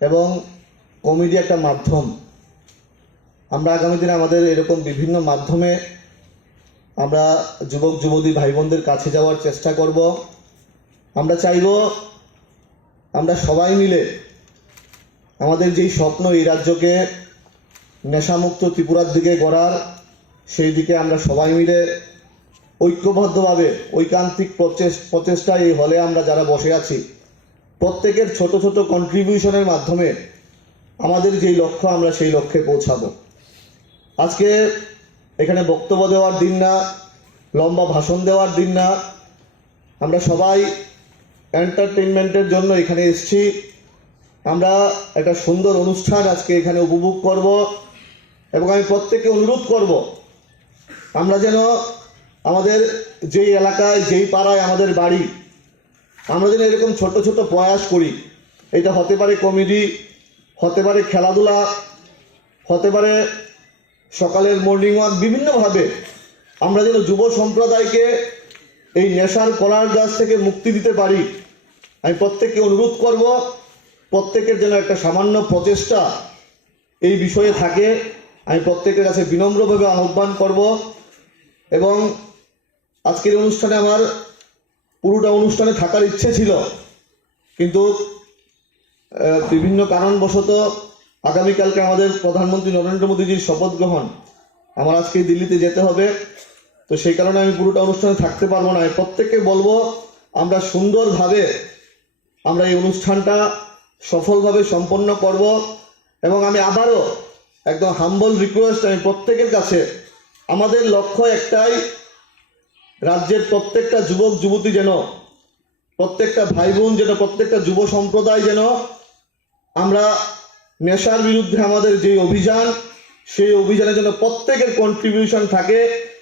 এবং কমেডি একটা মাধ্যম। আমরা আগামী দিনে আমাদের এরকম বিভিন্ন মাধ্যমে আমরা যুবক, যুবতী ভাই বোনদের কাছে যাওয়ার চেষ্টা করব। আমরা চাইব আমরা সবাই মিলে আমাদের যেই স্বপ্ন এই রাজ্যকে নেশামুক্ত ত্রিপুরার দিকে গড়ার, সেই দিকে আমরা সবাই মিলে ঐক্যবদ্ধভাবে ঐকান্তিক প্রচেষ- প্রচেষ্টায় এই হলে আমরা যারা বসে আছি প্রত্যেকের ছোট ছোট কন্ট্রিবিউশনের মাধ্যমে আমাদের যেই লক্ষ্য, আমরা সেই লক্ষ্যে পৌঁছাবো। আজকে এখানে বক্তব্য দেওয়ার দিন না, লম্বা ভাষণ দেওয়ার দিন না। আমরা সবাই এন্টারটেনমেন্টের জন্য এখানে এসেছি। আমরা একটা সুন্দর অনুষ্ঠান আজকে এখানে উপভোগ করব এবং আমি প্রত্যেককে অনুরোধ করব, আমরা যেন আমাদের যেই এলাকায়, যেই পাড়ায় আমাদের বাড়ি আমরা যেন এরকম ছোট ছোট প্রয়াস করি, এটা হতে পারে কমেডি, হতে পারে খেলাধুলা, হতে পারে সকালের মর্নিং ওয়াক বিভিন্নভাবে আমরা যেন যুব সম্প্রদায়কে এই নেশার কলার গাছ থেকে মুক্তি দিতে পারি। আমি প্রত্যেককে অনুরোধ করব, প্রত্যেকের যেন একটা সামান্য প্রচেষ্টা এই বিষয়ে থাকে। আমি প্রত্যেকের কাছে বিনম্রভাবে আহ্বান করব এবং আজকের অনুষ্ঠানে আমার পুরোটা অনুষ্ঠানে থাকার ইচ্ছে ছিল। কিন্তু বিভিন্ন কারণবশত আগামীকালকে আমাদের প্রধানমন্ত্রী নরেন্দ্র মোদীজির শপথ গ্রহণ। আমার আজকে দিল্লিতে যেতে হবে। তো সেই কারণে আমি পুরোটা অনুষ্ঠানে থাকতে পারব না। প্রত্যেককে বলব, আমরা সুন্দরভাবে আমরা এই অনুষ্ঠানটা সফলভাবে সম্পন্ন করব এবং আমি আবারও একদম হাম্বল রিকোয়েস্ট আমি প্রত্যেকের কাছে, আমাদের লক্ষ্য একটাই রাজ্যের প্রত্যেকটা যুবক, যুবতী যেন, প্রত্যেকটা ভাই বোন যেন, প্রত্যেকটা যুব সম্প্রদায় যেন আমরা নেশার বিরুদ্ধে আমাদের যে অভিযান, সেই অভিযানে যেন প্রত্যেকের কন্ট্রিবিউশন থাকে।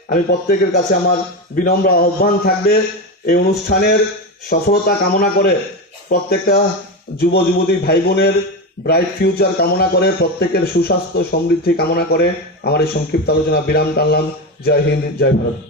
আমি প্রত্যেকের কাছে আমার বিনম্র আহ্বান থাকবে এই অনুষ্ঠানের সফলতা কামনা করে, প্রত্যেকটা যুব, যুবতী ভাই বোনের ব্রাইট ফিউচার কামনা করে, প্রত্যেকের সুস্বাস্থ্য সমৃদ্ধি কামনা করে। আমার এই সংক্ষিপ্ত আলোচনা বিরাম টানলাম। জয় হিন্দ, জয় ভারত।